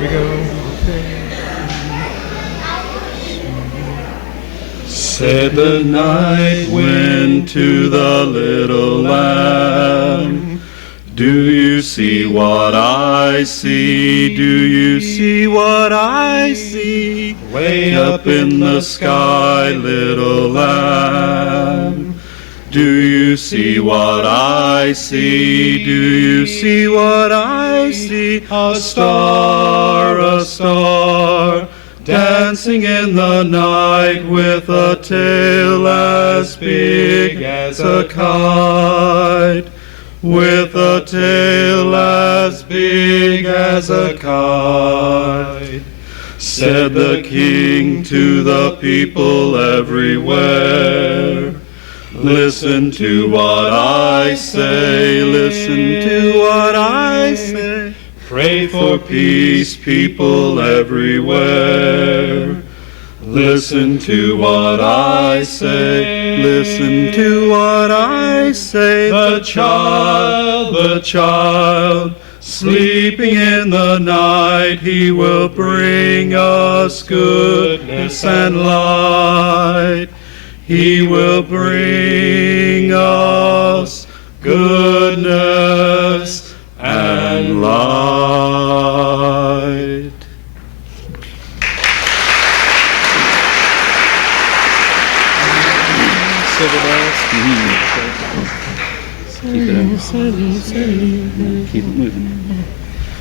we go. Said the night wind to the little lamb, do you see what I see? Do you see what I see? Way up in the sky, little lamb. Do you see what I see? Do you see what I see? A star, dancing in the night with a tail as big as a kite. With a tail as big as a kite. Said the king to the people everywhere, listen to what I say, listen to what I say. Pray for peace, people everywhere. Listen to what I say, listen to what I say. The child, sleeping in the night, he will bring us goodness and light. He will bring us goodness and light. Silver bells. Keep it moving.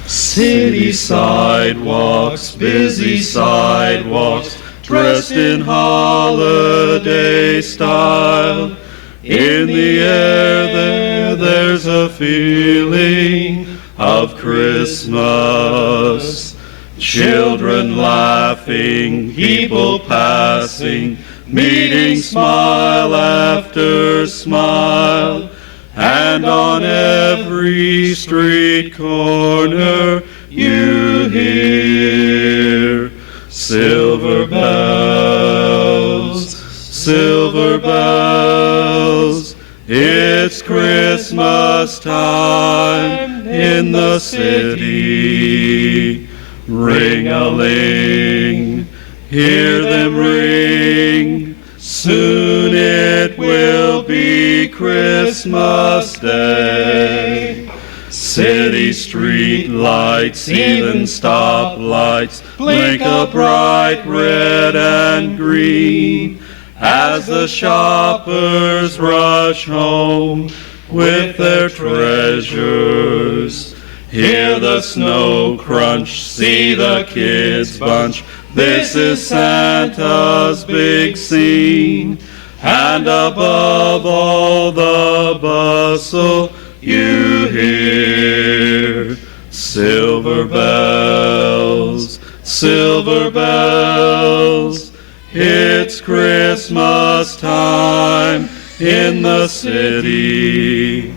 City sidewalks, busy sidewalks, dressed in holiday style. In the air there's a feeling of Christmas. Children laughing, people passing, meeting smile after smile. And on every street corner you hear silver bells, silver bells. It's Christmas time in the city. Ring-a-ling, hear them ring. Soon it will be Christmas Day. City street lights, even stoplights, blink a bright red and green as the shoppers rush home with their treasures. Hear the snow crunch, see the kids bunch. This is Santa's big scene. And above all the bustle, you hear silver bells, silver bells. It's Christmas time in the city.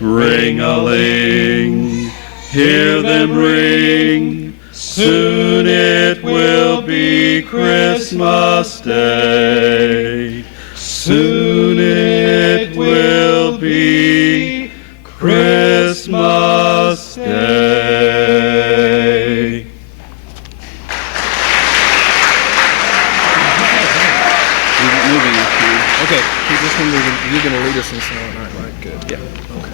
Ring-a-ling, hear them ring. Soon it will be Christmas Day. Soon it will be Christmas Day. Moving. Okay, keep this one moving. You're going to lead us in song. All right, good. Yeah. Okay.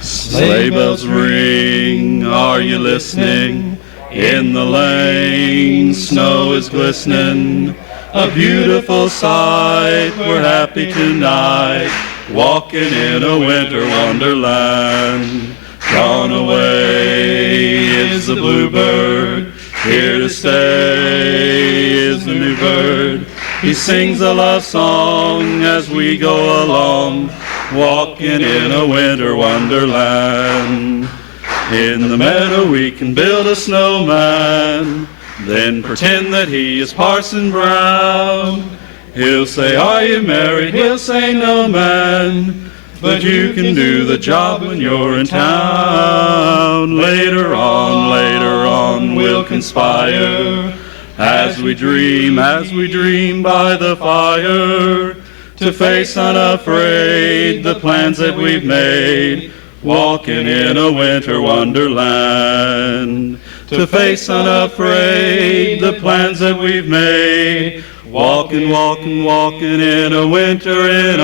Sleigh bells ring, are you listening? In the lane, snow is glistening. A beautiful sight, we're happy tonight, walking in a winter wonderland. Gone away is the bluebird, here to stay is the new bird. He sings a love song as we go along, walking in a winter wonderland. In the meadow we can build a snowman, then pretend that he is Parson Brown. He'll say, are you married? He'll say, no, man. But you can do the job when you're in town. Later on, we'll conspire as we dream by the fire, to face unafraid the plans that we've made. walking in a winter wonderland. To face unafraid the plans that we've made, walking, walking, walking in a winter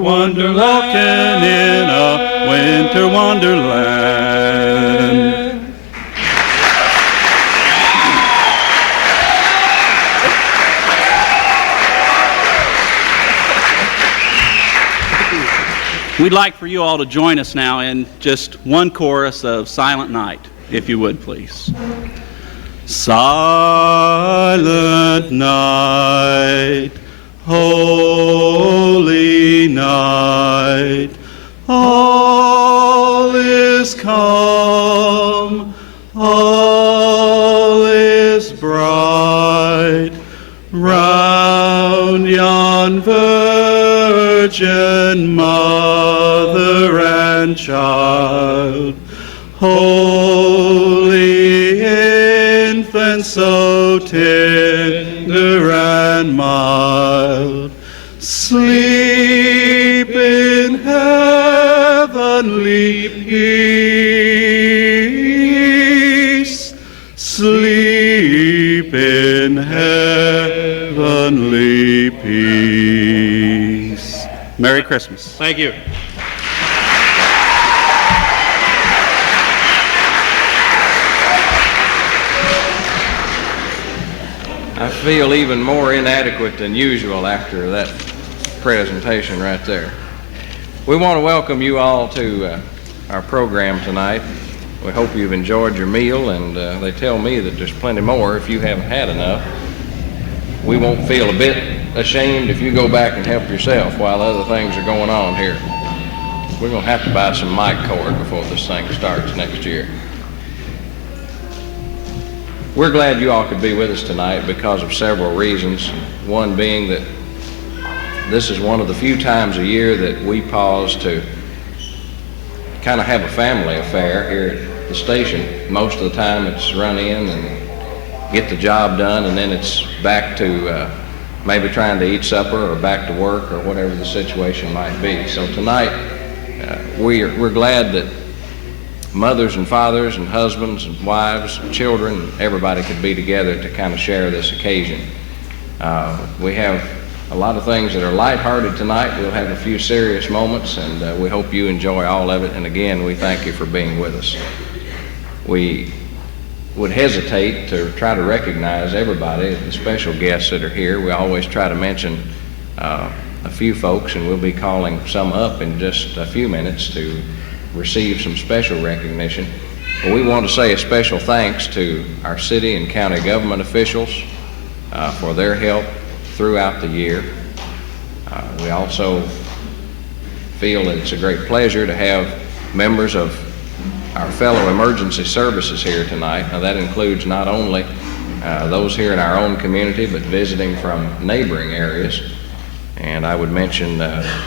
wonderland, walking in a winter wonderland. We'd like for you all to join us now in just one chorus of Silent Night, if you would, please. Silent night, holy night, all is calm, all is bright, round yon virgin mother and child, holy infant, so tender and mild, sleep in heavenly peace, sleep in heavenly peace. Merry Christmas. Thank you. I feel even more inadequate than usual after that presentation right there. We want to welcome you all to our program tonight. We hope you've enjoyed your meal, and they tell me that there's plenty more if you haven't had enough. We won't feel a bit ashamed if you go back and help yourself while other things are going on here. We're going to have to buy some mic cord before this thing starts next year. We're glad you all could be with us tonight because of several reasons. One being that this is one of the few times a year that we pause to kind of have a family affair here at the station. Most of the time it's run in and get the job done, and then it's back to maybe trying to eat supper or back to work or whatever the situation might be. So tonight we're glad that mothers and fathers and husbands and wives and children, everybody could be together to kind of share this occasion. We have a lot of things that are lighthearted tonight. We'll have a few serious moments, and we hope you enjoy all of it. And again, we thank you for being with us. We would hesitate to try to recognize everybody, the special guests that are here. We always try to mention a few folks, and we'll be calling some up in just a few minutes to receive some special recognition. But we want to say a special thanks to our city and county government officials for their help throughout the year. We also feel that it's a great pleasure to have members of our fellow emergency services here tonight. Now that includes not only those here in our own community, but visiting from neighboring areas. And I would mention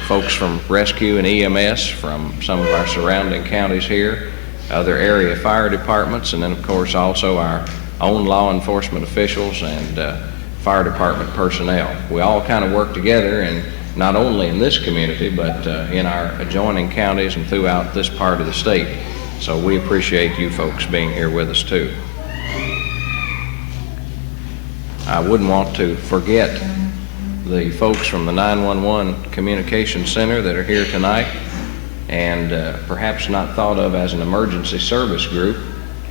folks from rescue and EMS from some of our surrounding counties here, other area fire departments, and then of course also our own law enforcement officials and fire department personnel. We all kind of work together, and not only in this community, but in our adjoining counties and throughout this part of the state. So we appreciate you folks being here with us too. I wouldn't want to forget the folks from the 911 Communication Center that are here tonight, and perhaps not thought of as an emergency service group,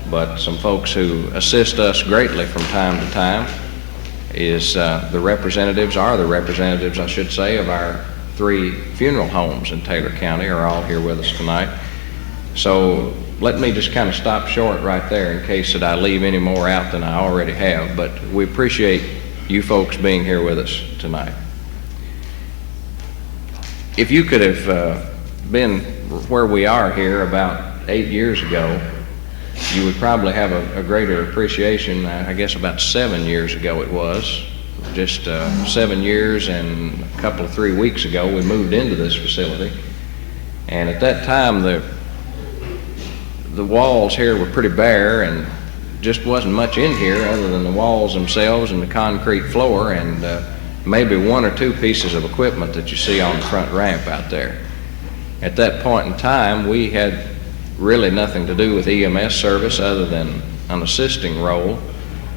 but some folks who assist us greatly from time to time is the representatives, I should say, of our 3 funeral homes in Taylor County are all here with us tonight. So let me just kind of stop short right there in case that I leave any more out than I already have, but we appreciate you folks being here with us tonight. If you could have been where we are here about 8 years ago, you would probably have a greater appreciation. I guess about 7 years ago it was, just 7 years and a couple of 3 weeks ago we moved into this facility. And at that time the walls here were pretty bare, and just wasn't much in here other than the walls themselves and the concrete floor and maybe 1 or 2 pieces of equipment that you see on the front ramp out there. At that point in time, we had really nothing to do with EMS service other than an assisting role,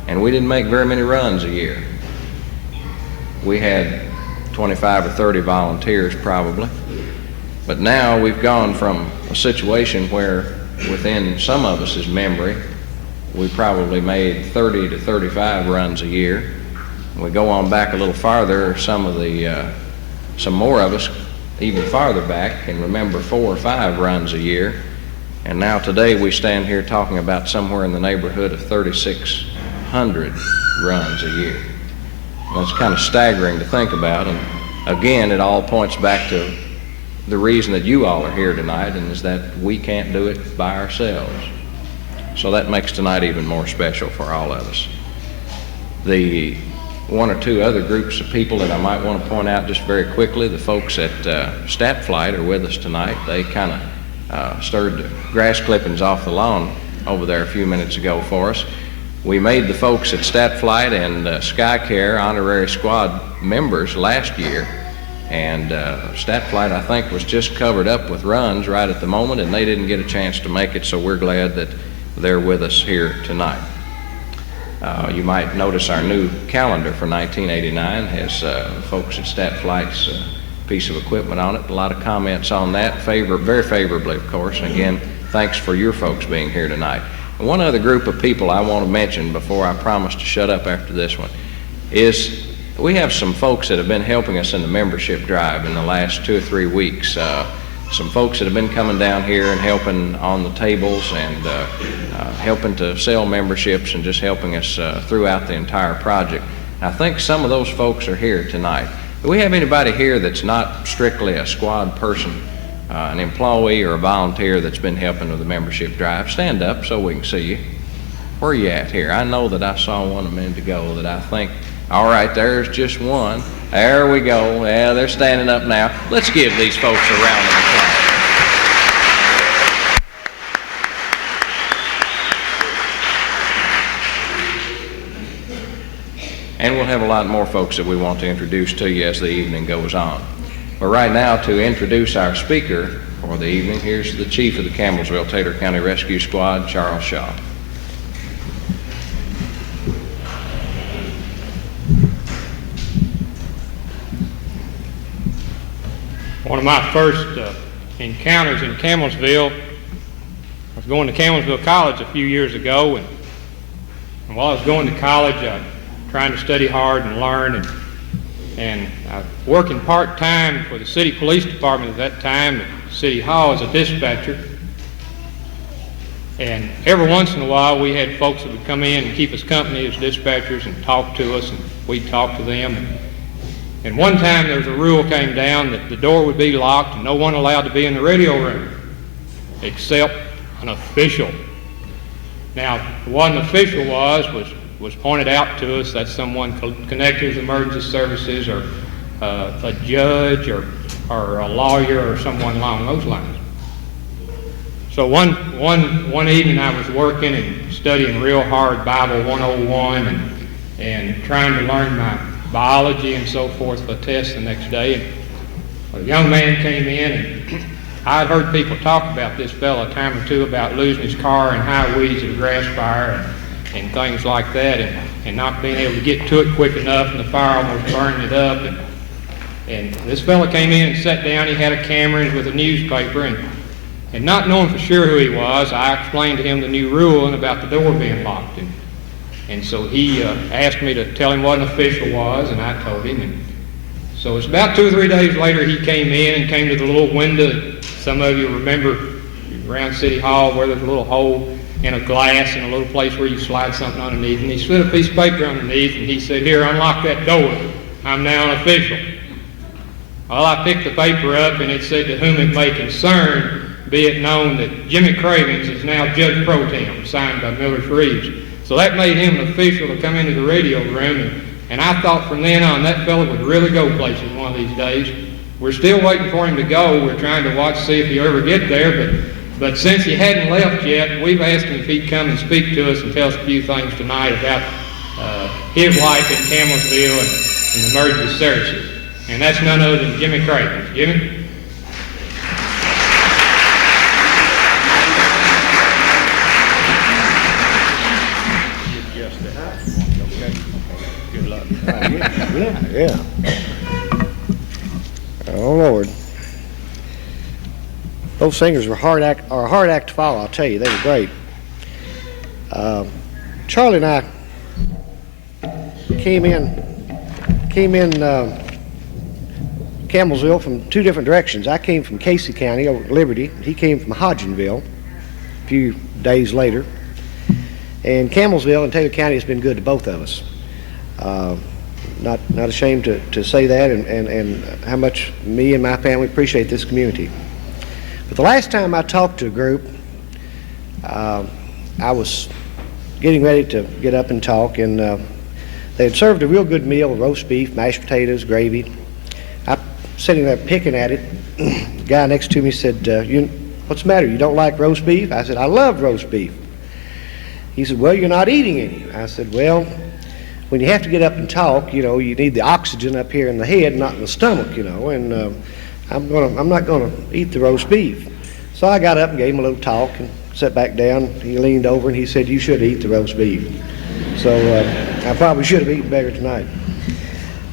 and we didn't make very many runs a year. We had 25 or 30 volunteers probably, but now we've gone from a situation where within some of us' memory, we probably made 30 to 35 runs a year. We go on back a little farther, some more of us even farther back can remember 4 or 5 runs a year. And now today we stand here talking about somewhere in the neighborhood of 3,600 runs a year. That's kind of staggering to think about, and again, it all points back to the reason that you all are here tonight, and is that we can't do it by ourselves. So that makes tonight even more special for all of us. The 1 or 2 other groups of people that I might want to point out just very quickly, the folks at Stat Flight are with us tonight. They kind of stirred the grass clippings off the lawn over there a few minutes ago for us. We made the folks at Stat Flight and SkyCare honorary squad members last year, and Stat Flight, I think, was just covered up with runs right at the moment, and they didn't get a chance to make it, so we're glad that they're with us here tonight. You might notice our new calendar for 1989 has folks at Stat Flight's piece of equipment on it. A lot of comments on that, very favorably, of course, and again, thanks for your folks being here tonight. One other group of people I want to mention before I promise to shut up after this one is we have some folks that have been helping us in the membership drive in the last 2 or 3 weeks. Some folks that have been coming down here and helping on the tables and helping to sell memberships and just helping us throughout the entire project. I think some of those folks are here tonight. Do we have anybody here that's not strictly a squad person? An employee or a volunteer that's been helping with the membership drive? Stand up so we can see you. Where are you at here? I know that I saw one a minute ago that I think, all right, there's just one. There we go. Yeah, they're standing up now. Let's give these folks a round of applause. And we'll have a lot more folks that we want to introduce to you as the evening goes on. But right now, to introduce our speaker for the evening, here's the Chief of the Campbellsville-Taylor County Rescue Squad, Charles Shaw. One of my first encounters in Campbellsville, I was going to Campbellsville College a few years ago, and while I was going to college, trying to study hard and learn, and I was working part-time for the city police department at that time at City Hall as a dispatcher. And every once in a while we had folks that would come in and keep us company as dispatchers and talk to us, and we'd talk to them. And one time there was a rule came down that the door would be locked and no one allowed to be in the radio room except an official. Now, what an official was pointed out to us. That's someone connected with emergency services, or a judge, or a lawyer, or someone along those lines. So one evening I was working and studying real hard Bible 101 and trying to learn my biology and so forth for a test the next day. And a young man came in, and I had heard people talk about this fellow a time or two about losing his car in high weeds at a grass fire and things like that, and not being able to get to it quick enough, and the fire almost burning it up. And this fellow came in and sat down. He had a camera and with a newspaper, and not knowing for sure who he was, I explained to him the new rule and about the door being locked. And so he asked me to tell him what an official was, and I told him. And so it's about 2 or 3 days later he came in and came to the little window. Some of you remember around City Hall where there's a little hole in a glass and a little place where you slide something underneath. And he slid a piece of paper underneath, and he said, "Here, unlock that door. I'm now an official." Well, I picked the paper up, and it said, "To whom it may concern, be it known that Jimmy Cravens is now Judge Pro Tem," signed by Millers Reeves. So that made him an official to come into the radio room, and I thought from then on that fellow would really go places one of these days. We're still waiting for him to go. We're trying to watch to see if he'll ever get there, but since he hadn't left yet, we've asked him if he'd come and speak to us and tell us a few things tonight about his life in Campbellsville and emergency services. And that's none other than Jimmy Cravens. Jimmy? Yeah. Oh, Lord. Those singers were a hard act to follow, I'll tell you. They were great. Charlie and I came in Campbellsville from two different directions. I came from Casey County over at Liberty. He came from Hodgenville a few days later. And Campbellsville and Taylor County has been good to both of us. Not ashamed to say that, and how much me and my family appreciate this community. But the last time I talked to a group, I was getting ready to get up and talk, and they had served a real good meal, roast beef, mashed potatoes, gravy. I sitting there picking at it. The guy next to me said, "What's the matter? You don't like roast beef?" I said, "I love roast beef." He said, "Well, you're not eating any." I said, "Well, when you have to get up and talk, you need the oxygen up here in the head, not in the stomach, and I'm not gonna eat the roast beef." So I got up and gave him a little talk and sat back down. He leaned over and he said, "You should eat the roast beef." So I probably should have eaten better tonight.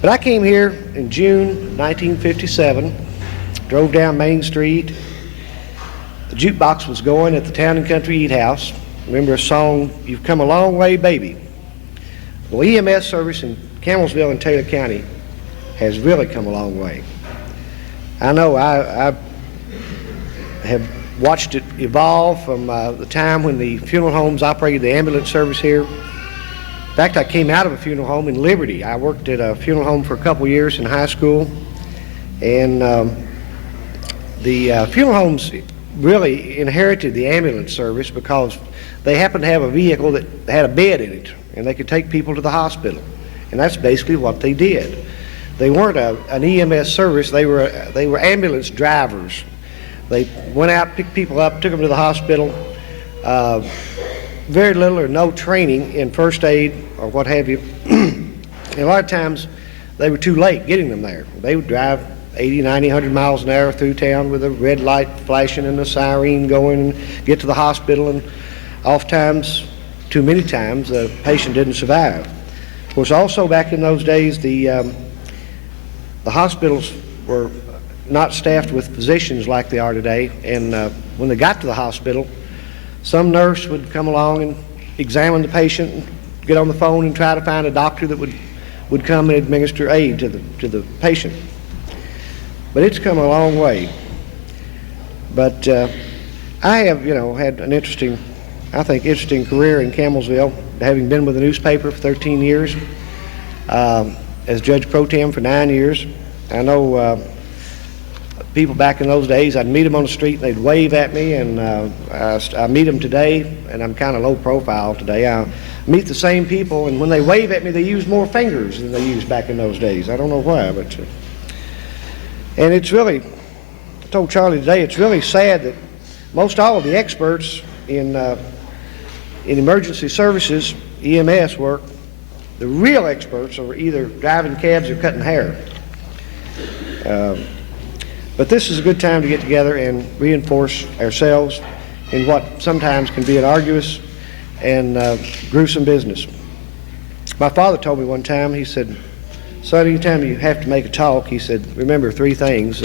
But I came here in June 1957, drove down Main Street. The jukebox was going at the Town and Country Eat House. Remember a song, "You've Come a Long Way, Baby." Well, EMS service in Campbellsville and Taylor County has really come a long way. I know I have watched it evolve from the time when the funeral homes operated the ambulance service here. In fact, I came out of a funeral home in Liberty. I worked at a funeral home for a couple years in high school, and the funeral homes really inherited the ambulance service because they happened to have a vehicle that had a bed in it, and they could take people to the hospital. And that's basically what they did. They weren't an EMS service, they were ambulance drivers. They went out, picked people up, took them to the hospital. Very little or no training in first aid or what have you. And a lot of times they were too late getting them there. They would drive 80, 90, 100 miles an hour through town with a red light flashing and a siren going and get to the hospital, and oftentimes, too many times, the patient didn't survive. Of course, also back in those days, the hospitals were not staffed with physicians like they are today, and when they got to the hospital, some nurse would come along and examine the patient, and get on the phone and try to find a doctor that would come and administer aid to the patient. But it's come a long way. But I have, had an interesting career in Campbellsville, having been with the newspaper for 13 years, as Judge Pro Tem for 9 years. I know people back in those days, I'd meet them on the street and they'd wave at me, and I meet them today, and I'm kind of low profile today. I meet the same people, and when they wave at me, they use more fingers than they used back in those days. I don't know why, but and it's really, I told Charlie today, it's really sad that most all of the experts in emergency services, EMS work, the real experts are either driving cabs or cutting hair. But this is a good time to get together and reinforce ourselves in what sometimes can be an arduous and gruesome business. My father told me one time, he said, "Son, anytime you have to make a talk," he said, "remember three things,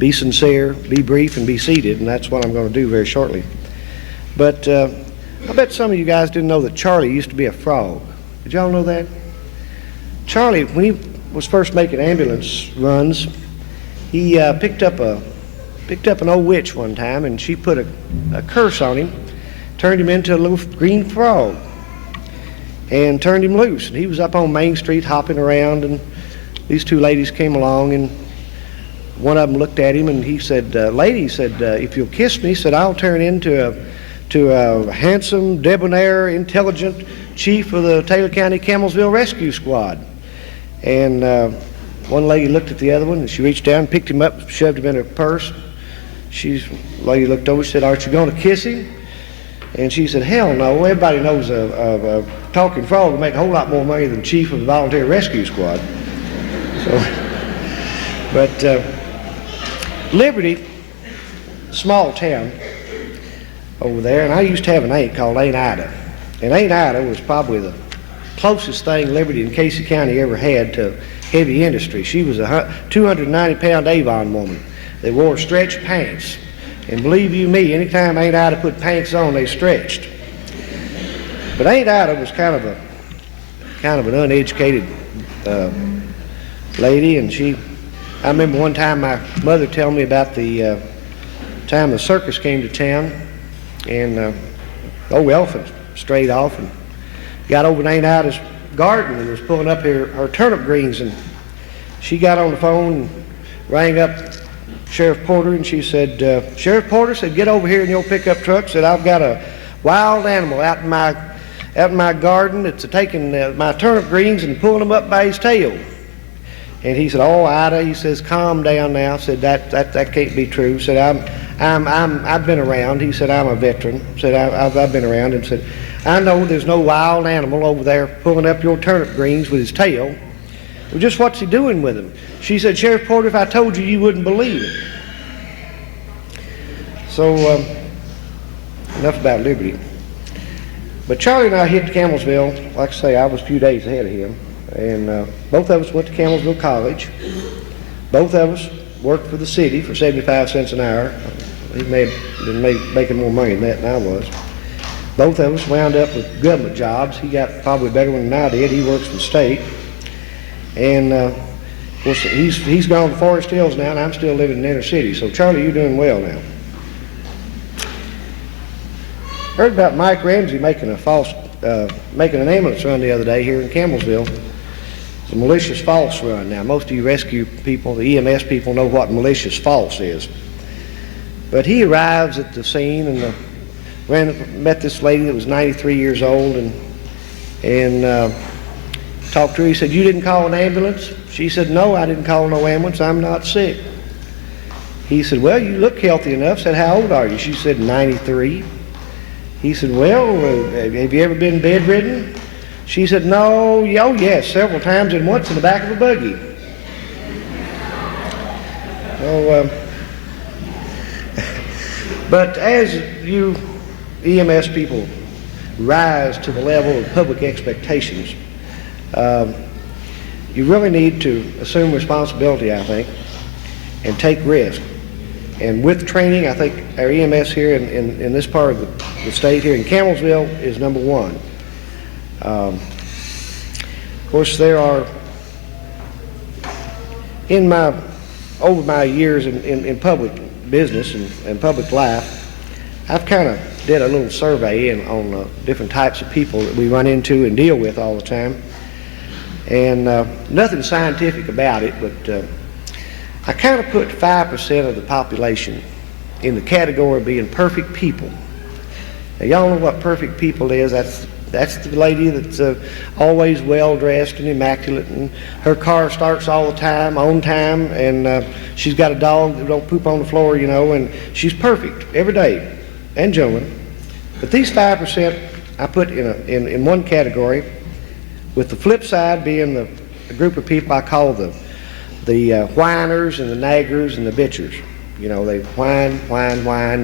be sincere, be brief, and be seated," and that's what I'm going to do very shortly. But I bet some of you guys didn't know that Charlie used to be a frog. Did y'all know that? Charlie, when he was first making ambulance runs, he picked up an old witch one time, and she put a curse on him, turned him into a little green frog, and turned him loose. And he was up on Main Street hopping around, and these two ladies came along, and one of them looked at him, and he said, "Lady," he said, "if you'll kiss me," he said, "I'll turn into a handsome, debonair, intelligent chief of the Taylor County Campbellsville Rescue Squad." And one lady looked at the other one, and she reached down, picked him up, shoved him in her purse. The lady looked over, said, "Aren't you going to kiss him?" And she said, "Hell no, everybody knows a talking frog will make a whole lot more money than chief of the volunteer rescue squad." So, but Liberty, small town over there, and I used to have an aunt called Aunt Ida. And Aunt Ida was probably the closest thing Liberty and Casey County ever had to heavy industry. She was a 290-pound Avon woman. They wore stretch pants. And believe you me, anytime Aunt Ida put pants on, they stretched. But Aunt Ida was kind of an uneducated lady, and I remember one time my mother telling me about the time the circus came to town, and old elephant strayed off and got over in Aunt Ida's garden and was pulling up her turnip greens, and she got on the phone and rang up Sheriff Porter, and she said, Sheriff Porter said, get over here in your pickup truck. Said, I've got a wild animal out in my garden that's taking my turnip greens and pulling them up by his tail. And he said, oh, Ida, he says, calm down now. Said, that can't be true. Said, I've been around. He said, I'm a veteran. Said, I've been around. And said, I know there's no wild animal over there pulling up your turnip greens with his tail. Well, just what's he doing with them? She said, Sheriff Porter, if I told you, you wouldn't believe it. So, enough about Liberty. But Charlie and I hit Campbellsville. Like I say, I was a few days ahead of him. And both of us went to Campbellsville College. Both of us worked for the city for 75 cents an hour. He may have been making more money than that than I was. Both of us wound up with government jobs. He got probably better one than I did. He works for the state. And of course, he's gone to Forest Hills now, and I'm still living in the inner city. So Charlie, you're doing well now. Heard about Mike Ramsey making an ambulance run the other day here in Campbellsville. It's a malicious false run. Now, most of you rescue people, the EMS people, know what malicious false is. But he arrives at the scene and met this lady that was 93 years old and talked to her. He said, you didn't call an ambulance? She said, no, I didn't call no ambulance. I'm not sick. He said, well, you look healthy enough. Said, how old are you? She said, 93. He said, well, have you ever been bedridden? She said, no, oh yes, several times, and once in the back of a buggy. So, but as you EMS people rise to the level of public expectations, you really need to assume responsibility, I think, and take risk. And with training, I think our EMS here in this part of the state here in Campbellsville is number one. Of course, there are, over my years in public business and public life, I've kind of did a little survey on different types of people that we run into and deal with all the time. And nothing scientific about it, but I kind of put 5% of the population in the category of being perfect people. Now, y'all know what perfect people is. That's the lady that's always well-dressed and immaculate, and her car starts all the time, on time, and she's got a dog that don't poop on the floor, you know, and she's perfect every day, and gentlemen. But these 5% I put in one category, with the flip side being the group of people I call the whiners and the naggers and the bitchers. You know, they whine,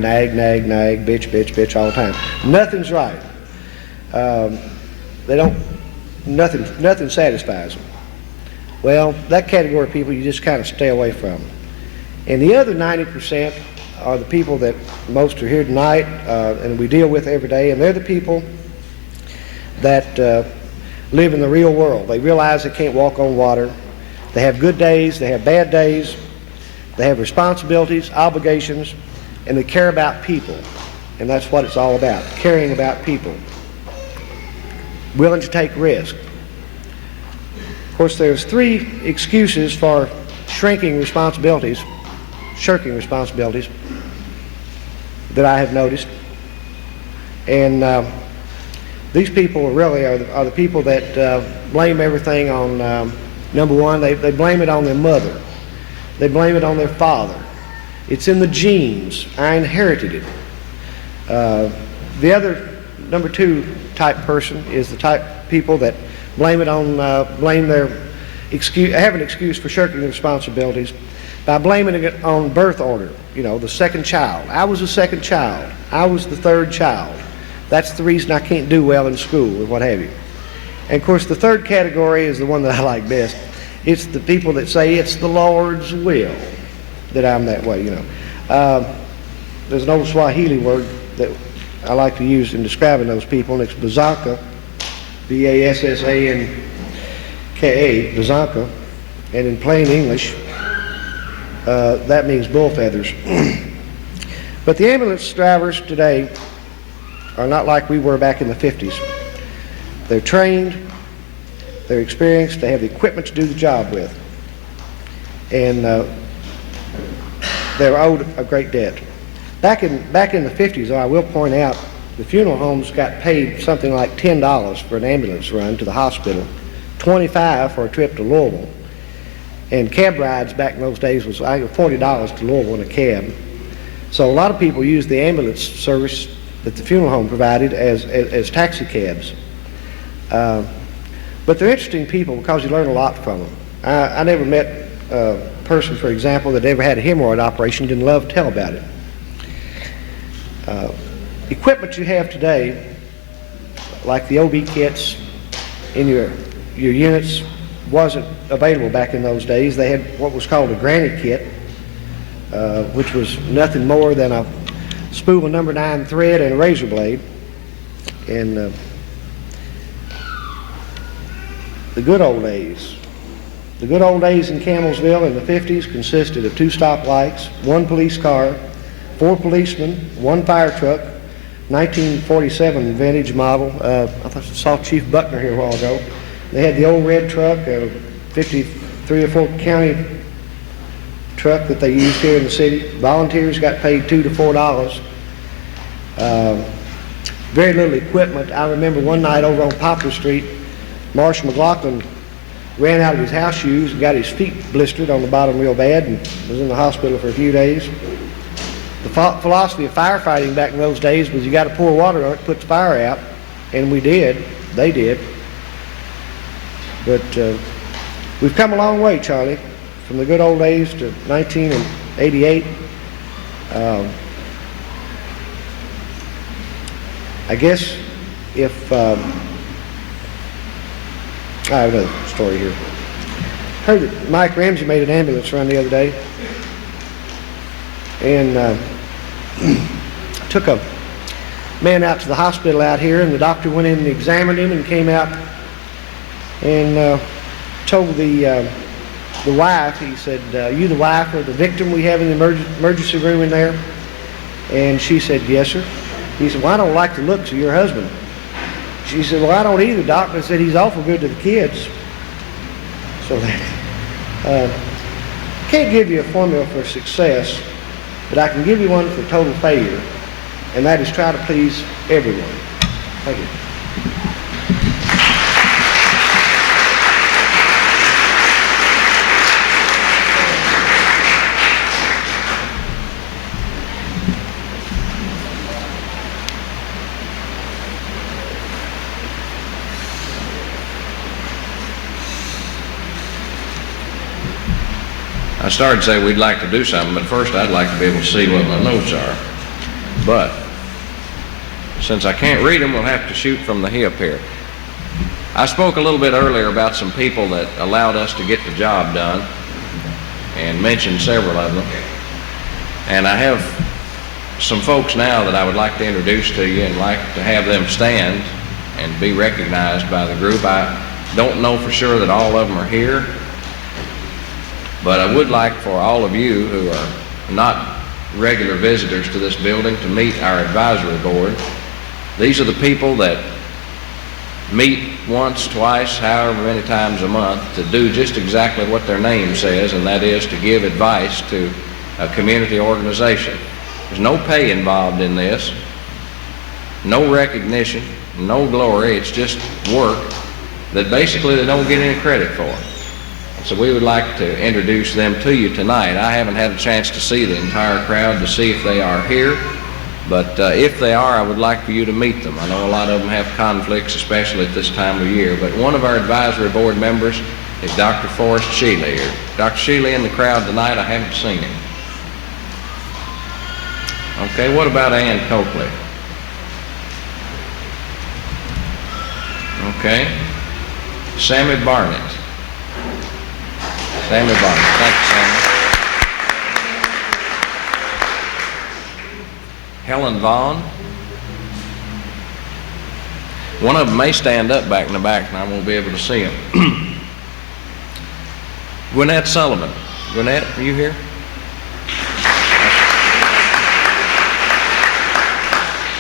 nag, bitch all the time. Nothing's right. Nothing satisfies them. Well, that category of people you just kind of stay away from. And the other 90% are the people that most are here tonight and we deal with every day, and they're the people that live in the real world. They realize they can't walk on water. They have good days, they have bad days, they have responsibilities, obligations, and they care about people. And that's what it's all about, caring about people. Willing to take risk. Of course, there's 3 excuses for shirking responsibilities that I have noticed. And these people really are the people that blame everything on, number one, they blame it on their mother. They blame it on their father. It's in the genes. I inherited it. The other, number 2 type person is the type of people that blame it on, have an excuse for shirking their responsibilities by blaming it on birth order. You know, the second child. I was the second child. I was the third child. That's the reason I can't do well in school or what have you. And of course, the third category is the one that I like best. It's the people that say it's the Lord's will that I'm that way, you know. There's an old Swahili word that I like to use in describing those people, and it's Bazanka, Bassanka, Bazanka, and in plain English, that means bull feathers. But the ambulance drivers today are not like we were back in the 50s. They're trained, they're experienced, they have the equipment to do the job with, and they're owed a great debt. Back in the 50s, though, I will point out, the funeral homes got paid something like $10 for an ambulance run to the hospital, $25 for a trip to Louisville, and cab rides back in those days was $40 to Louisville in a cab. So a lot of people used the ambulance service that the funeral home provided as taxi cabs. But they're interesting people because you learn a lot from them. I never met a person, for example, that ever had a hemorrhoid operation, didn't love to tell about it. Equipment you have today, like the OB kits in your units, wasn't available back in those days. They had what was called a granny kit, which was nothing more than a spool of number 9 thread and a razor blade. And the good old days in Campbellsville in the 50s consisted of 2 stoplights, 1 police car, 4 policemen, 1 fire truck, 1947 vintage model. I saw Chief Buckner here a while ago. They had the old red truck, a 53 or 4 county truck that they used here in the city. Volunteers got paid $2 to $4. Very little equipment. I remember one night over on Poplar Street, Marshall McLaughlin ran out of his house shoes and got his feet blistered on the bottom real bad and was in the hospital for a few days. The philosophy of firefighting back in those days was you got to pour water on it, put the fire out, and we did. They did. But we've come a long way, Charlie, from the good old days to 1988. I guess if I have another story here. Heard that Mike Ramsey made an ambulance run the other day, and took a man out to the hospital out here, and the doctor went in and examined him and came out and told the wife, he said, you the wife of the victim we have in the emergency room in there? And she said, yes, sir. He said, well, I don't like the looks of your husband. She said, well, I don't either, doctor. I said, he's awful good to the kids. So that, can't give you a formula for success, but I can give you one for total failure, and that is try to please everyone. Thank you. I started to say we'd like to do something, but first I'd like to be able to see what my notes are. But since I can't read them, we'll have to shoot from the hip here. I spoke a little bit earlier about some people that allowed us to get the job done and mentioned several of them. And I have some folks now that I would like to introduce to you and like to have them stand and be recognized by the group. I don't know for sure that all of them are here, but I would like for all of you who are not regular visitors to this building to meet our advisory board. These are the people that meet once, twice, however many times a month to do just exactly what their name says, and that is to give advice to a community organization. There's no pay involved in this, no recognition, no glory. It's just work that basically they don't get any credit for. So we would like to introduce them to you tonight. I haven't had a chance to see the entire crowd to see if they are here, but if they are, I would like for you to meet them. I know a lot of them have conflicts, especially at this time of year, but one of our advisory board members is Dr. Forrest Shealy here. Dr. Shealy in the crowd tonight, I haven't seen him. Okay, what about Ann Coakley? Okay. Sammy Barnett. Sammy Barnett. Thank you, Sammy. Helen Vaughn. One of them may stand up back in the back and I won't be able to see him. Gwinnett Sullivan. Gwinnett, are you here?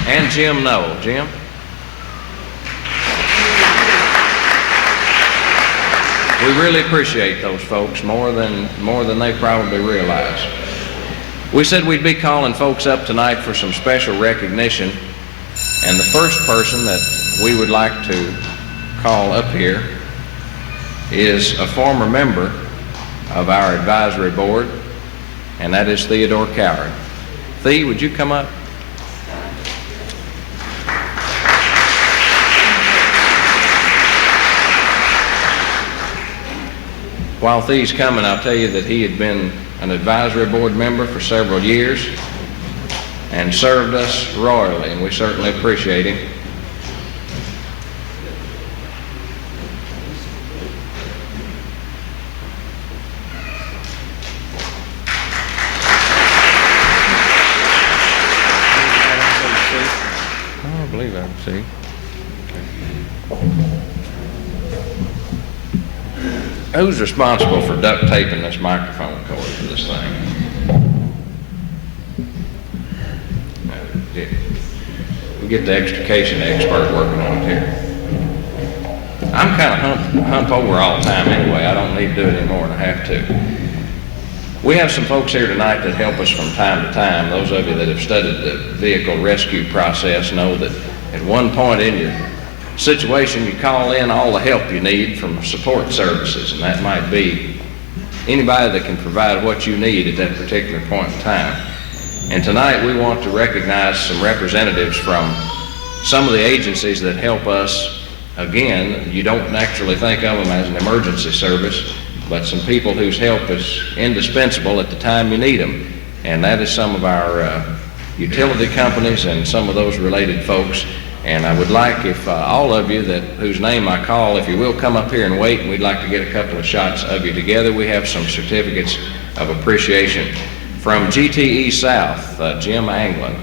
And Jim Noel. Jim? We really appreciate those folks more than they probably realize. We said we'd be calling folks up tonight for some special recognition, and the first person that we would like to call up here is a former member of our advisory board, and that is Theodore Coward. Thea, would you come up? While Thea's coming, I'll tell you that he had been an advisory board member for several years and served us royally, and we certainly appreciate him. I believe I can see. Who's responsible for duct taping this microphone cord for this thing? We'll get the extrication expert working on it here. I'm kind of hump over all the time anyway. I don't need to do it anymore than I have to. We have some folks here tonight that help us from time to time. Those of you that have studied the vehicle rescue process know that at one point in your situation, you call in all the help you need from support services, and that might be anybody that can provide what you need at that particular point in time. And tonight we want to recognize some representatives from some of the agencies that help us. Again, you don't naturally think of them as an emergency service, but some people whose help is indispensable at the time you need them. And that is some of our utility companies and some of those related folks. And I would like if all of you whose name I call, if you will come up here and wait, and we'd like to get a couple of shots of you together. We have some certificates of appreciation. From GTE South, Jim Anglin.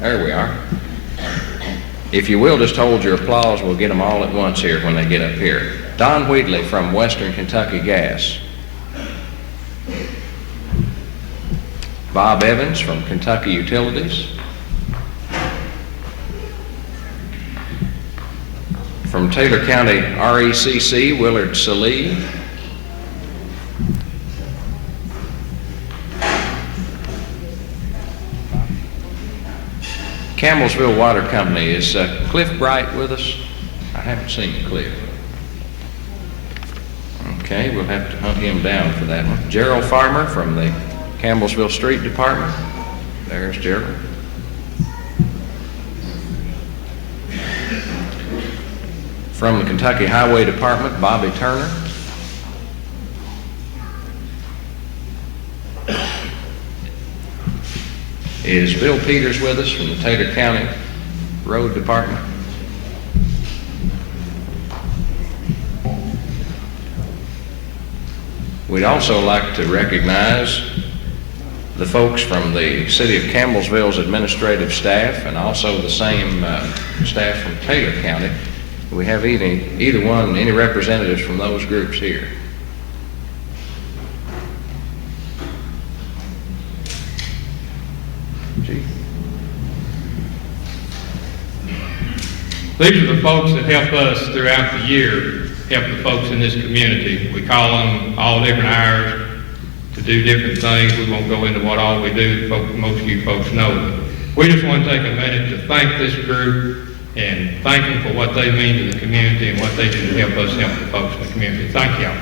There we are. If you will just hold your applause, we'll get them all at once here when they get up here. Don Wheatley from Western Kentucky Gas. Bob Evans from Kentucky Utilities. From Taylor County RECC, Willard Salee. Campbellsville Water Company, is Cliff Bright with us? I haven't seen Cliff. Okay, we'll have to hunt him down for that one. Gerald Farmer from the Campbellsville Street Department. There's Gerald. From the Kentucky Highway Department, Bobby Turner. Is Bill Peters with us from the Taylor County Road Department? We'd also like to recognize the folks from the City of Campbellsville's administrative staff and also the same staff from Taylor County. Do we have any representatives from those groups here? These are the folks that help us throughout the year, help the folks in this community. We call on all different hours to do different things. We won't go into what all we do. Most of you folks know. We just want to take a minute to thank this group and thank them for what they mean to the community and what they do to help us help the folks in the community. Thank y'all.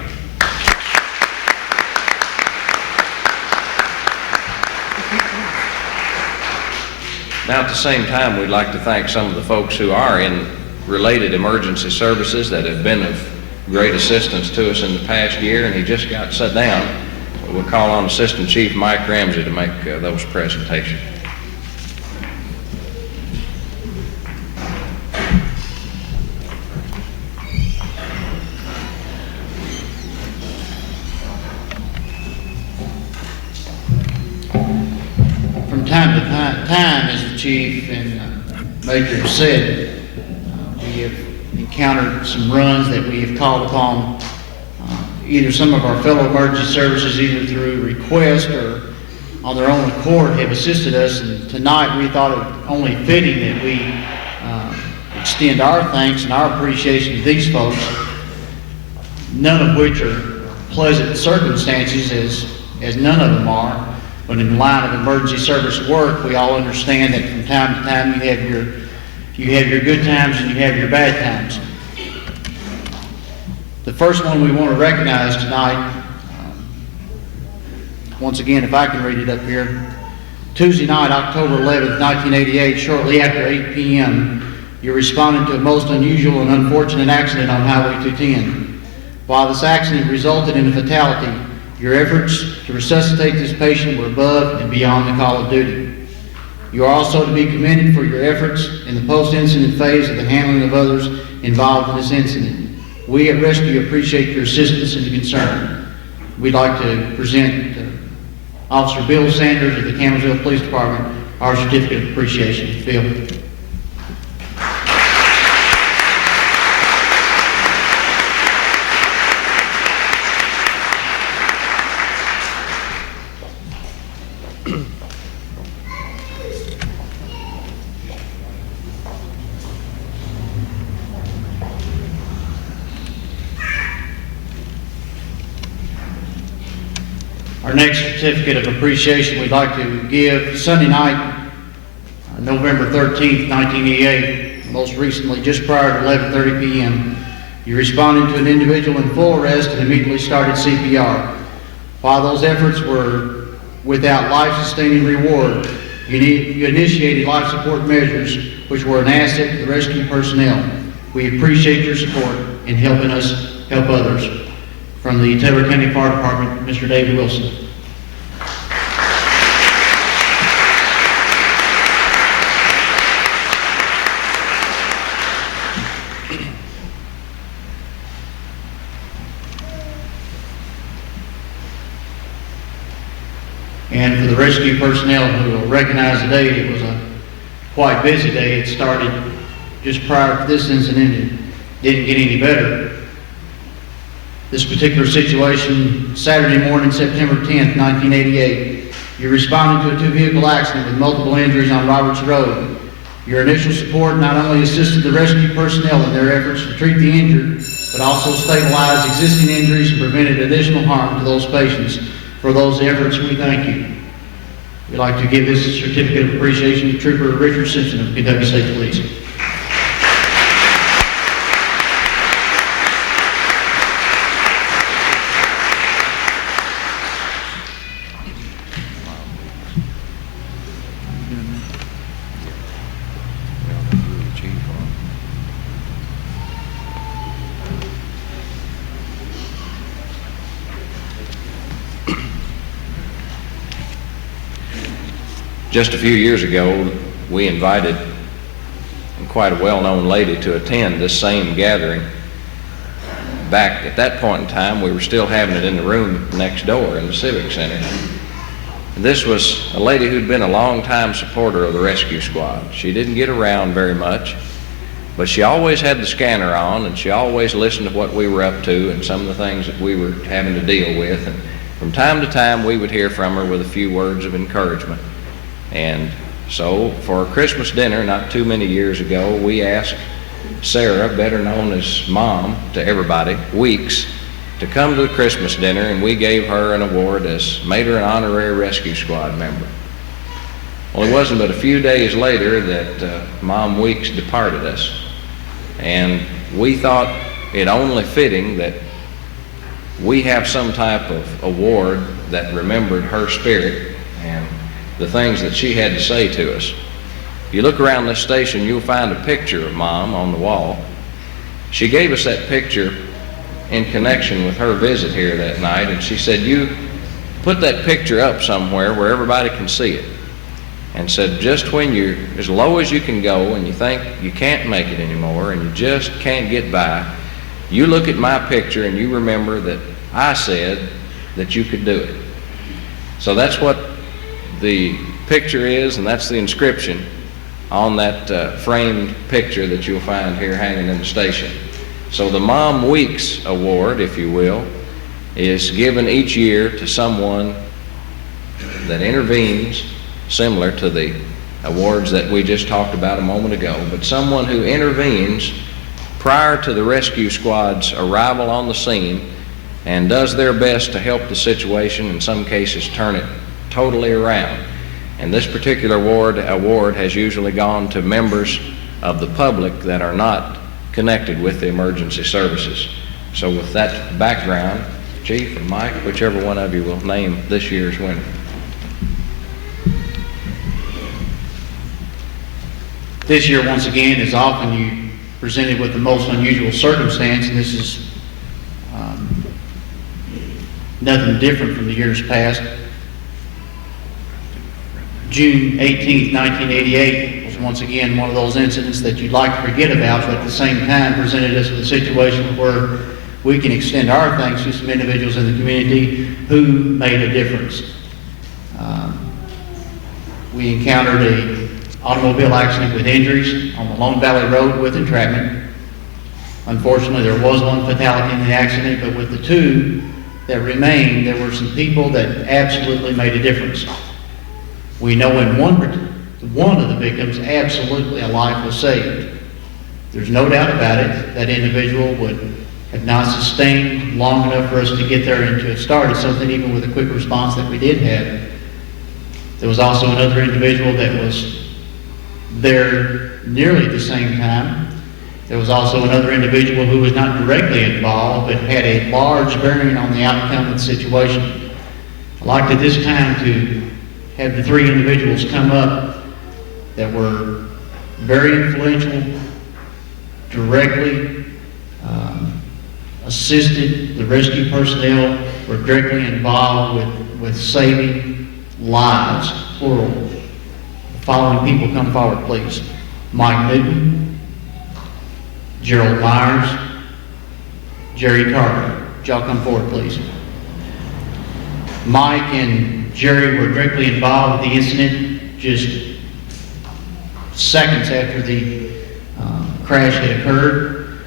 Now, at the same time, we'd like to thank some of the folks who are in related emergency services that have been of great assistance to us in the past year, and he just got set down. We'll call on Assistant Chief Mike Ramsey to make those presentations. Chief and Major have said, we have encountered some runs that we have called upon either some of our fellow emergency services, either through request or on their own accord, have assisted us. And tonight we thought it only fitting that we extend our thanks and our appreciation to these folks, none of which are pleasant circumstances, as none of them are. But in the line of emergency service work, we all understand that from time to time you have your good times and you have your bad times. The first one we want to recognize tonight, once again, if I can read it up here. Tuesday night, October 11th, 1988, shortly after 8 p.m., you responded to a most unusual and unfortunate accident on Highway 210. While this accident resulted in a fatality, your efforts to resuscitate this patient were above and beyond the call of duty. You are also to be commended for your efforts in the post-incident phase of the handling of others involved in this incident. We at Rescue appreciate your assistance and concern. We'd like to present Officer Bill Sanders of the Campbellsville Police Department our certificate of appreciation. Bill. Our next certificate of appreciation we'd like to give Sunday night, November 13th, 1988, most recently just prior to 11:30 p.m. You responded to an individual in full arrest and immediately started CPR. While those efforts were without life-sustaining reward, you initiated life support measures which were an asset to the rescue personnel. We appreciate your support in helping us help others. From the Taylor County Fire Department, Mr. David Wilson. And for the rescue personnel who will recognize the day, it was a quite busy day. It started just prior to this incident and didn't get any better. This particular situation, Saturday morning, September 10th, 1988, you responded to a two-vehicle accident with multiple injuries on Roberts Road. Your initial support not only assisted the rescue personnel in their efforts to treat the injured, but also stabilized existing injuries and prevented additional harm to those patients. For those efforts, we thank you. We'd like to give this certificate of appreciation to Trooper Richard Simpson of Kentucky State Police. Just a few years ago, we invited quite a well-known lady to attend this same gathering. Back at that point in time, we were still having it in the room next door in the Civic Center. This was a lady who'd been a long-time supporter of the rescue squad. She didn't get around very much, but she always had the scanner on, and she always listened to what we were up to and some of the things that we were having to deal with. And from time to time, we would hear from her with a few words of encouragement. And so for a Christmas dinner not too many years ago, we asked Sarah, better known as Mom to everybody, Weeks, to come to the Christmas dinner, and we gave her an award made her an honorary rescue squad member. Well, it wasn't but a few days later that Mom Weeks departed us, and we thought it only fitting that we have some type of award that remembered her spirit and the things that she had to say to us. If you look around this station, you'll find a picture of Mom on the wall. She gave us that picture in connection with her visit here that night, and she said, you put that picture up somewhere where everybody can see it, and said just when you're as low as you can go and you think you can't make it anymore and you just can't get by, you look at my picture and you remember that I said that you could do it. So that's what the picture is, and that's the inscription on that framed picture that you'll find here hanging in the station. So the Mom Weeks Award, if you will, is given each year to someone that intervenes, similar to the awards that we just talked about a moment ago, but someone who intervenes prior to the rescue squad's arrival on the scene and does their best to help the situation, in some cases turn it totally around. And this particular award has usually gone to members of the public that are not connected with the emergency services. So with that background, Chief or Mike, whichever one of you will name this year's winner. This year, once again, is often you presented with the most unusual circumstance, and this is nothing different from the years past. June 18th, 1988 was once again one of those incidents that you'd like to forget about, but at the same time presented us with a situation where we can extend our thanks to some individuals in the community who made a difference. We encountered an automobile accident with injuries on the Lone Valley Road with entrapment. Unfortunately, there was one fatality in the accident, but with the two that remained, there were some people that absolutely made a difference. We know in one of the victims, absolutely a life was saved. There's no doubt about it, that individual would have not sustained long enough for us to get there and to have started something, even with a quick response that we did have. There was also another individual that was there nearly at the same time. There was also another individual who was not directly involved, but had a large bearing on the outcome of the situation. I'd like at this time to have the three individuals come up that were very influential, directly assisted the rescue personnel, were directly involved with saving lives, plural. The following people come forward, please. Mike Newton, Gerald Myers, Jerry Carter. Would y'all come forward, please? Mike and Jerry were directly involved with the incident just seconds after the crash had occurred.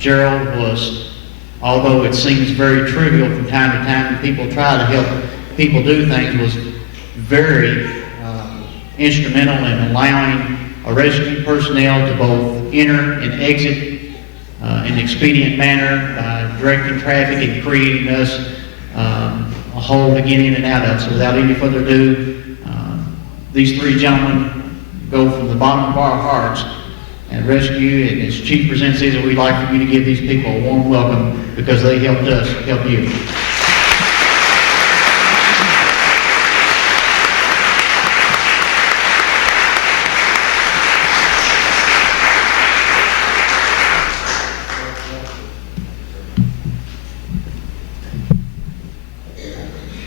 Gerald was, although it seems very trivial from time to time, and people try to help people do things, was very instrumental in allowing a rescue personnel to both enter and exit in an expedient manner by directing traffic and creating us a hole to get in and out of. So without any further ado, these three gentlemen go from the bottom of our hearts and rescue, and as Chief presents these, we'd like for you to give these people a warm welcome because they helped us help you.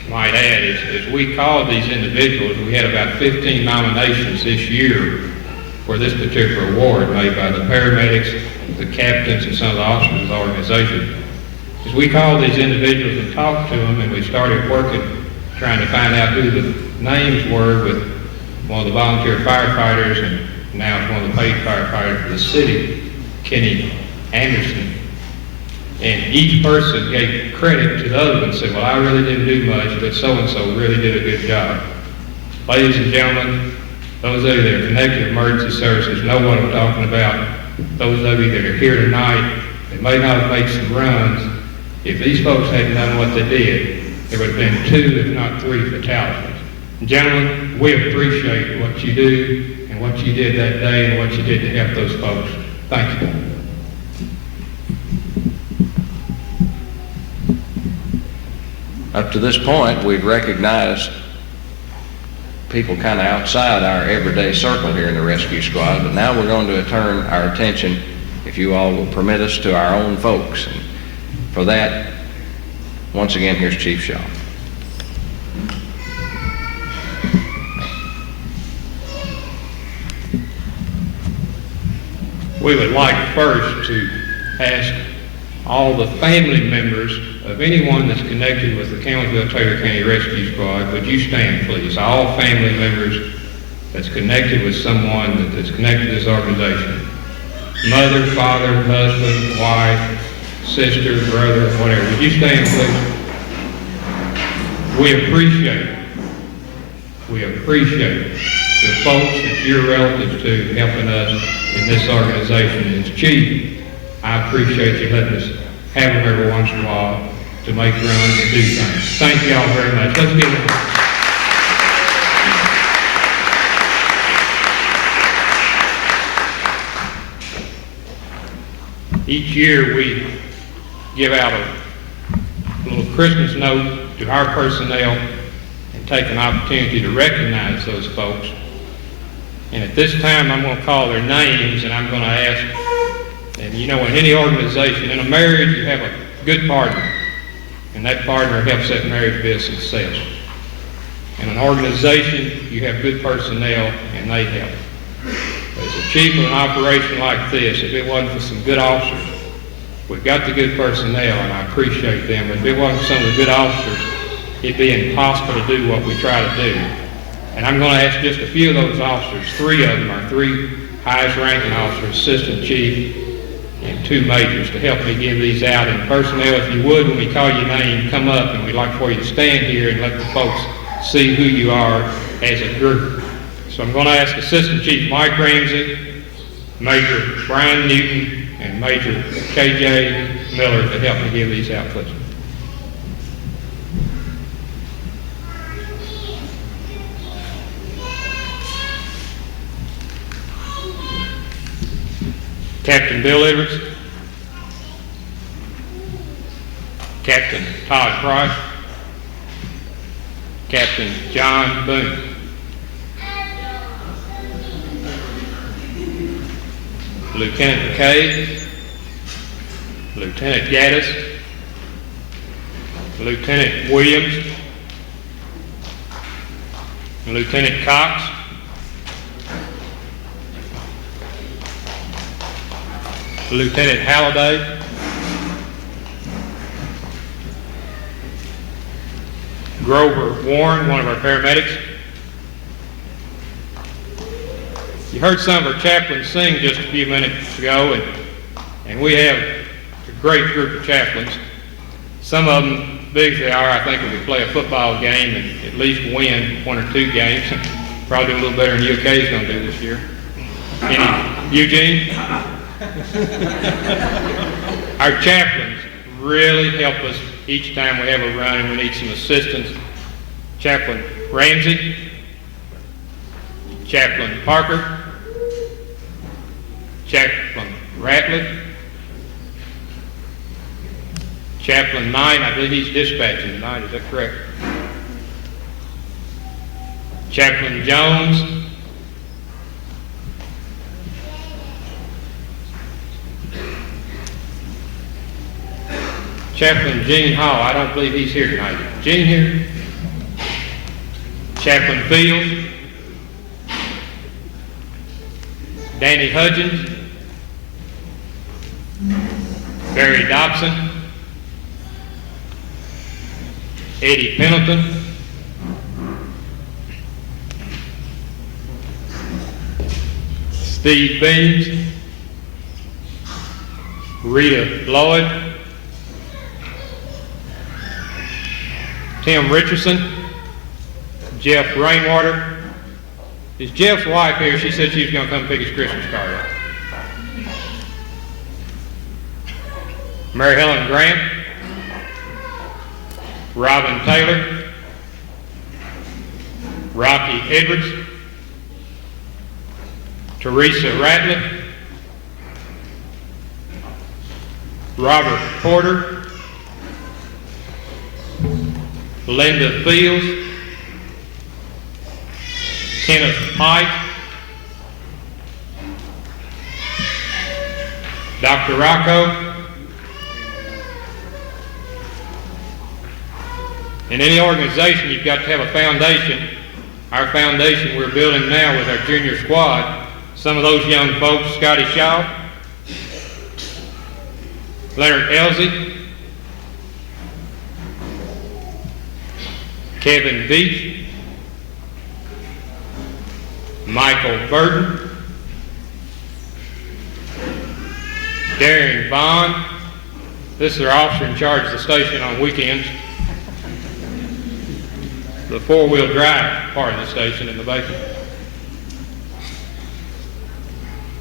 Might add, as we called these individuals, we had about 15 nominations this year for this particular award made by the paramedics, the captains, and some of the officers of the organization. As we called these individuals and talked to them, and we started working, trying to find out who the names were with one of the volunteer firefighters, and now it's one of the paid firefighters for the city, Kenny Anderson. And each person gave credit to the other one and said, well, I really didn't do much, but so-and-so really did a good job. Ladies and gentlemen, those of you that are connected to emergency services know what I'm talking about. Those of you that are here tonight that may not have made some runs, if these folks hadn't done what they did, there would have been 2, if not 3 fatalities. And gentlemen, we appreciate what you do and what you did that day and what you did to help those folks. Thank you. Up to this point, we've recognized people kind of outside our everyday circle here in the rescue squad, but now we're going to turn our attention, if you all will permit us, to our own folks. And for that, once again, here's Chief Shaw. We would like first to ask all the family members of anyone that's connected with the Campbellsville-Taylor County Rescue Squad, would you stand, please? All family members that's connected with someone that's connected to this organization. Mother, father, husband, wife, sister, brother, whatever. Would you stand, please? We appreciate the folks that you're relatives to helping us in this organization. And as chief, I appreciate you letting us have them every once in a while to make runs and do things. Thank you all very much. Let's give them. Each year we give out a little Christmas note to our personnel and take an opportunity to recognize those folks. And at this time I'm going to call their names and I'm going to ask, and you know, in any organization, in a marriage you have a good partner, and that partner helps that marriage be a success. In an organization you have good personnel and they help. As a chief of an operation like this, if it wasn't for some good officers, we've got the good personnel and I appreciate them, but if it wasn't for some of the good officers, it'd be impossible to do what we try to do. And I'm going to ask just a few of those officers, 3 of them are 3 highest ranking officers, assistant chief, and 2 majors, to help me give these out. And personnel, if you would, when we call your name, come up, and we'd like for you to stand here and let the folks see who you are as a group. So I'm going to ask Assistant Chief Mike Ramsey, Major Brian Newton, and Major K.J. Miller to help me give these out, please. Captain Bill Edwards, Captain Todd Price, Captain John Boone, Lieutenant McKay, Lieutenant Gaddis, Lieutenant Williams, Lieutenant Cox, Lieutenant Halliday, Grover Warren, one of our paramedics. You heard some of our chaplains sing just a few minutes ago, and we have a great group of chaplains. Some of them, big as they are, I think we could play a football game and at least win 1 or 2 games. Probably do a little better than UK is going to do this year. Eugene? Our chaplains really help us each time we have a run and we need some assistance. Chaplain Ramsey, Chaplain Parker, Chaplain Ratliff, Chaplain Knight, I believe he's dispatching tonight, is that correct? Chaplain Jones, Chaplain Gene Hall, I don't believe he's here tonight. Is Gene here? Chaplain Fields, Danny Hudgens, Barry Dobson, Eddie Pendleton, Steve Beams, Rita Lloyd, Tim Richardson, Jeff Rainwater. Is Jeff's wife here? She said she was going to come pick his Christmas card up. Mary Helen Grant, Robin Taylor, Rocky Edwards, Teresa Ratliff, Robert Porter, Linda Fields, Kenneth Pike, Dr. Rocco. In any organization, you've got to have a foundation. Our foundation we're building now with our junior squad. Some of those young folks, Scotty Shaw, Leonard Elsie, Kevin Beach, Michael Burton, Darren Vaughn. This is our officer in charge of the station on weekends. The four-wheel drive part of the station in the basement.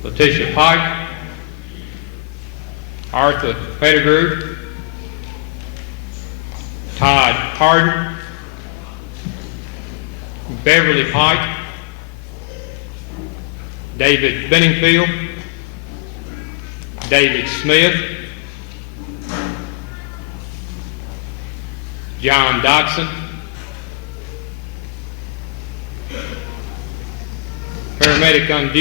Letitia Pike, Arthur Pettigrew, Todd Harden, Beverly Pike, David Benningfield, David Smith, John Dodson, paramedic on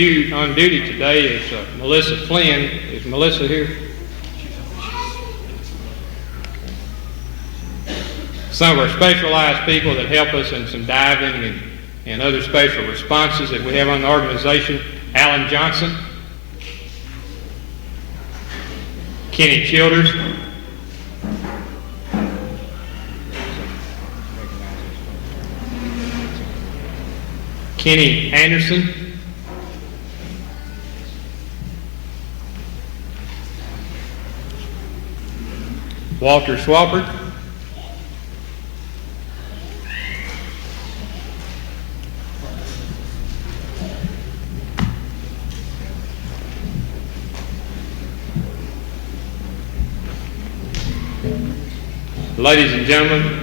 duty today is Melissa Flynn. Is Melissa here? Some of our specialized people that help us in some diving and other special responses that we have on the organization: Alan Johnson, Kenny Childers, Kenny Anderson, Walter Swafford, ladies and gentlemen,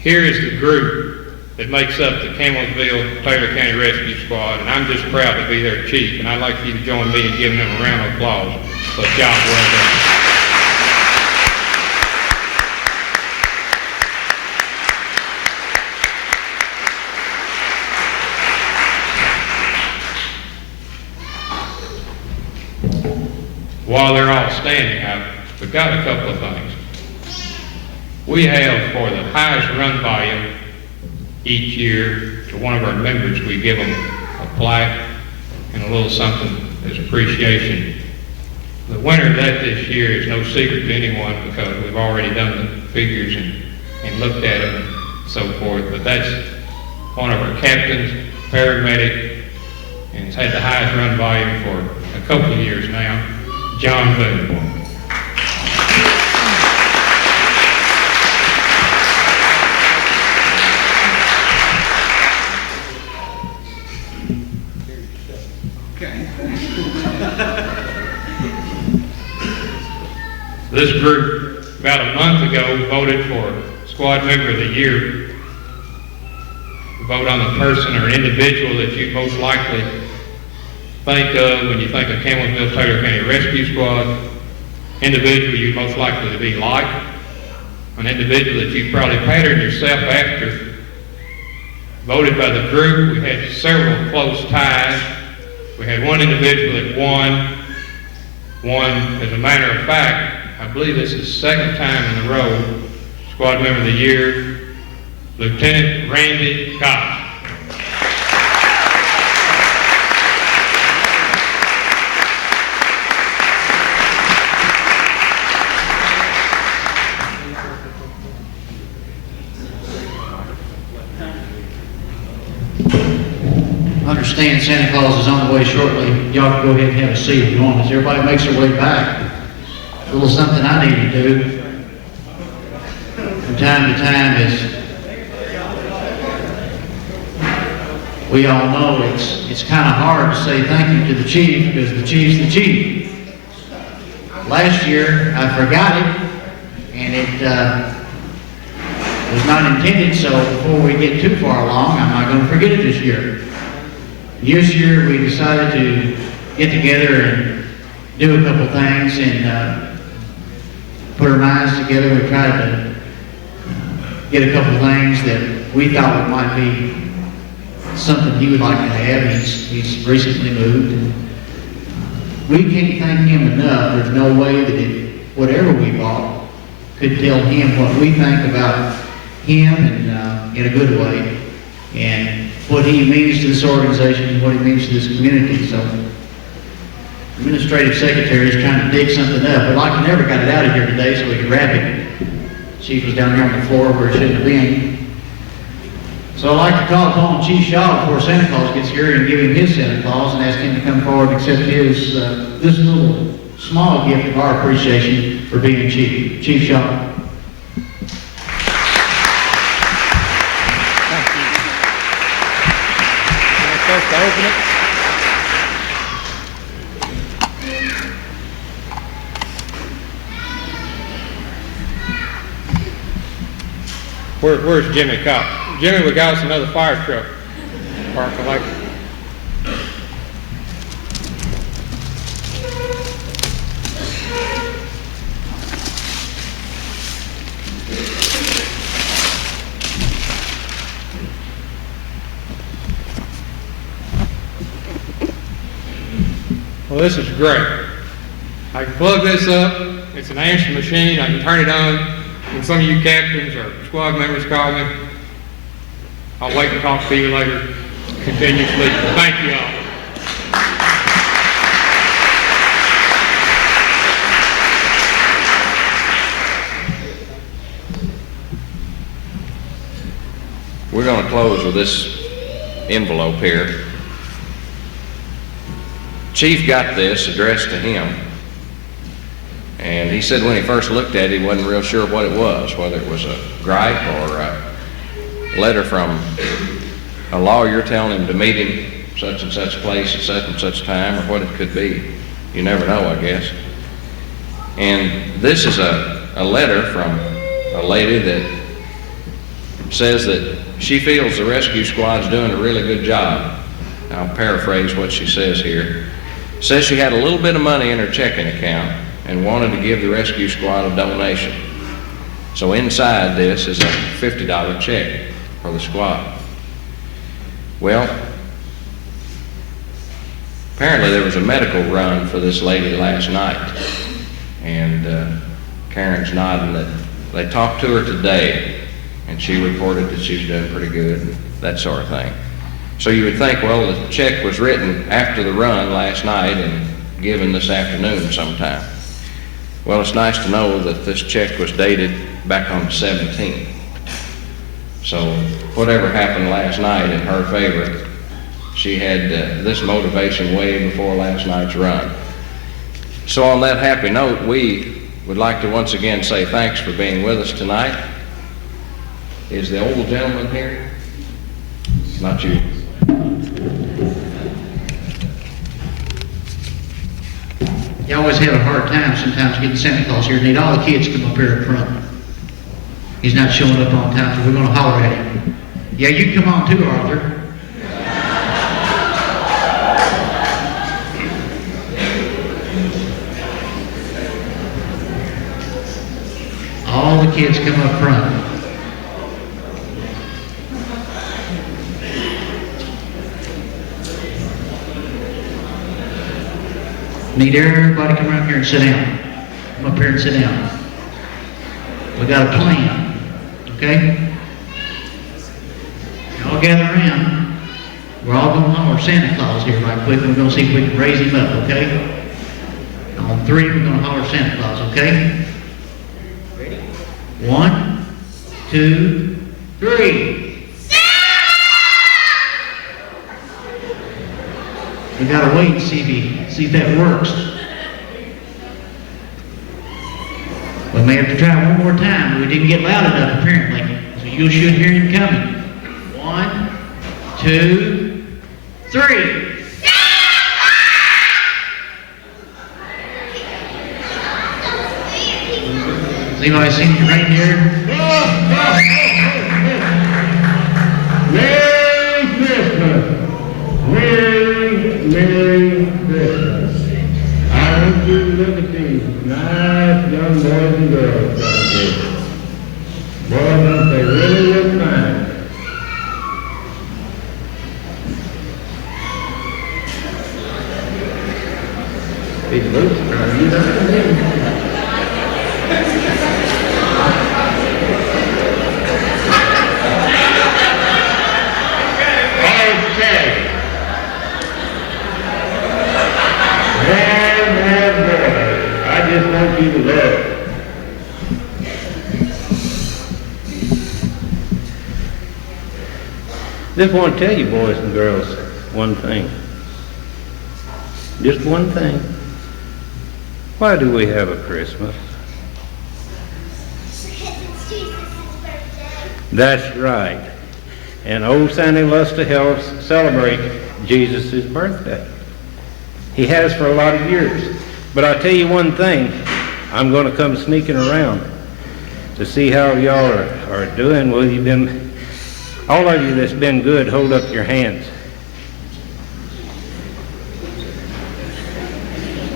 here is the group that makes up the Campbellsville-Taylor County Rescue Squad, and I'm just proud to be their chief, and I'd like you to join me in giving them a round of applause for a job well done. While they're all standing, I've forgot a couple of things. We have, for the highest run volume each year, to one of our members, we give them a plaque and a little something as appreciation. The winner of that this year is no secret to anyone because we've already done the figures and looked at them and so forth, but that's one of our captains, paramedic, and has had the highest run volume for a couple of years now, John Boone. This group, about a month ago, voted for Squad Member of the Year. Vote on the person or individual that you most likely think of when you think of Campbellsville-Taylor County Rescue Squad, individual you most likely to be like, an individual that you probably patterned yourself after. Voted by the group. We had several close ties. We had one individual that won. As a matter of fact, I believe this is the second time in a row, Squad Member of the Year, Lieutenant Randy Cox. Understand Santa Claus is on the way shortly. Y'all can go ahead and have a seat if you want. As everybody makes their way back, a little something I need to do from time to time is, we all know it's kind of hard to say thank you to the chief because the chief's the chief. Last year I forgot it, and it was not intended, so before we get too far along, I'm not going to forget it this year. This year we decided to get together and do a couple things and put our minds together. We tried to get a couple things that we thought might be something he would like to have. He's recently moved. And we can't thank him enough. There's no way that whatever we bought could tell him what we think about him and in a good way. And what he means to this organization and what he means to this community. So, Administrative Secretary is trying to dig something up, but like he never got it out of here today so we could wrap it. Chief was down here on the floor where it shouldn't have been. So I'd like to call upon Chief Shaw before Santa Claus gets here and give him his Santa Claus and ask him to come forward and accept his, this little small gift of our appreciation for being Chief. Chief Shaw. Supposed to open it. Where's Jimmy Cox? Jimmy, we got us another fire truck. Park electric. Well, this is great. I can plug this up. It's an answering machine. I can turn it on. When some of you captains or squad members call me, I'll wait and talk to you later continuously. Thank you all. We're going to close with this envelope here. Chief got this addressed to him, and he said when he first looked at it, he wasn't real sure what it was, whether it was a gripe or a letter from a lawyer telling him to meet him such and such place at such and such time, or what it could be. You never know, I guess. And this is a letter from a lady that says that she feels the rescue squad's doing a really good job. I'll paraphrase what she says here. Says she had a little bit of money in her checking account and wanted to give the rescue squad a donation. So inside this is a $50 check for the squad. Well, apparently there was a medical run for this lady last night, and Karen's nodding that they talked to her today, and she reported that she's doing pretty good, that sort of thing. So you would think, well, the check was written after the run last night and given this afternoon sometime. Well, it's nice to know that this check was dated back on the 17th. So whatever happened last night in her favor, she had this motivation way before last night's run. So on that happy note, we would like to once again say thanks for being with us tonight. Is the old gentleman here? Not you. You always have a hard time sometimes getting Santa Claus here. Need all the kids to come up here in front. He's not showing up on time, so we're going to holler at him. Yeah, you come on too, Arthur. All the kids come up front. Need everybody come around here and sit down. Come up here and sit down. We got a plan, okay? Y'all gather around. We're all going to holler Santa Claus here right quick. We're going to see if we can raise him up, okay? On three, we're going to holler Santa Claus, okay? Ready? 1, 2, 3. We gotta wait and see if that works. We may have to try one more time, but we didn't get loud enough apparently. So you should hear him coming. 1, 2, 3. Has anybody seen the reindeer? Merry Christmas! Merry Christmas. I want you to look at these nice young boys and girls down here. Boy, don't they really look fine. These boots are trying to get out of here. You to love. Just want to tell you, boys and girls, one thing. Just one thing. Why do we have a Christmas? That's right. And old Santa loves to help us celebrate Jesus' birthday. He has for a lot of years. But I'll tell you one thing. I'm going to come sneaking around to see how y'all are doing. Well, all of you that's been good, hold up your hands.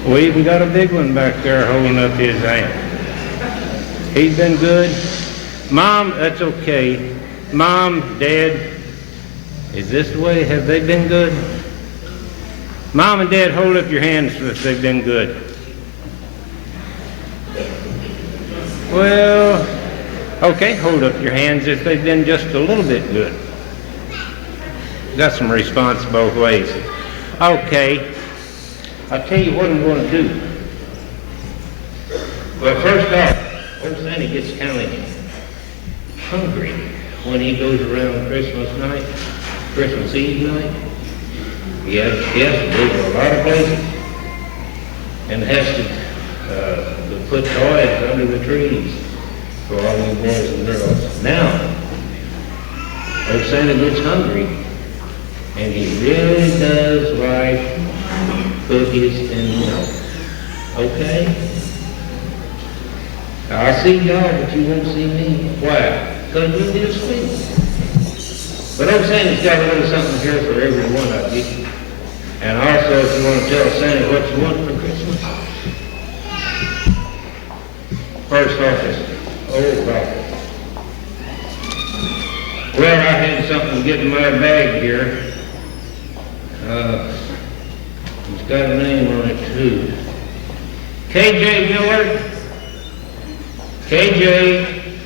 We even got a big one back there holding up his hand. He's been good. Mom, that's okay. Mom, Dad, is this the way? Have they been good? Mom and Dad, hold up your hands if they've been good. Well, okay, hold up your hands if they've been just a little bit good. Got some response both ways. Okay, I'll tell you what I'm going to do. Well, first off, old Santa gets kind of hungry when he goes around Christmas night, Christmas Eve night. He has to go to a lot of places and has to put toys under the trees for all the boys and girls. Now, old Santa gets hungry, and he really does like cookies and milk. Okay? I see y'all, but you won't see me. Why? Because we did sweet. But old Santa's got a little something here for every one of you. And also, if you want to tell Santa what you want for Christmas, first off is, oh God. Well, I had something to get in my bag here. It's got a name on it too. KJ Miller. KJ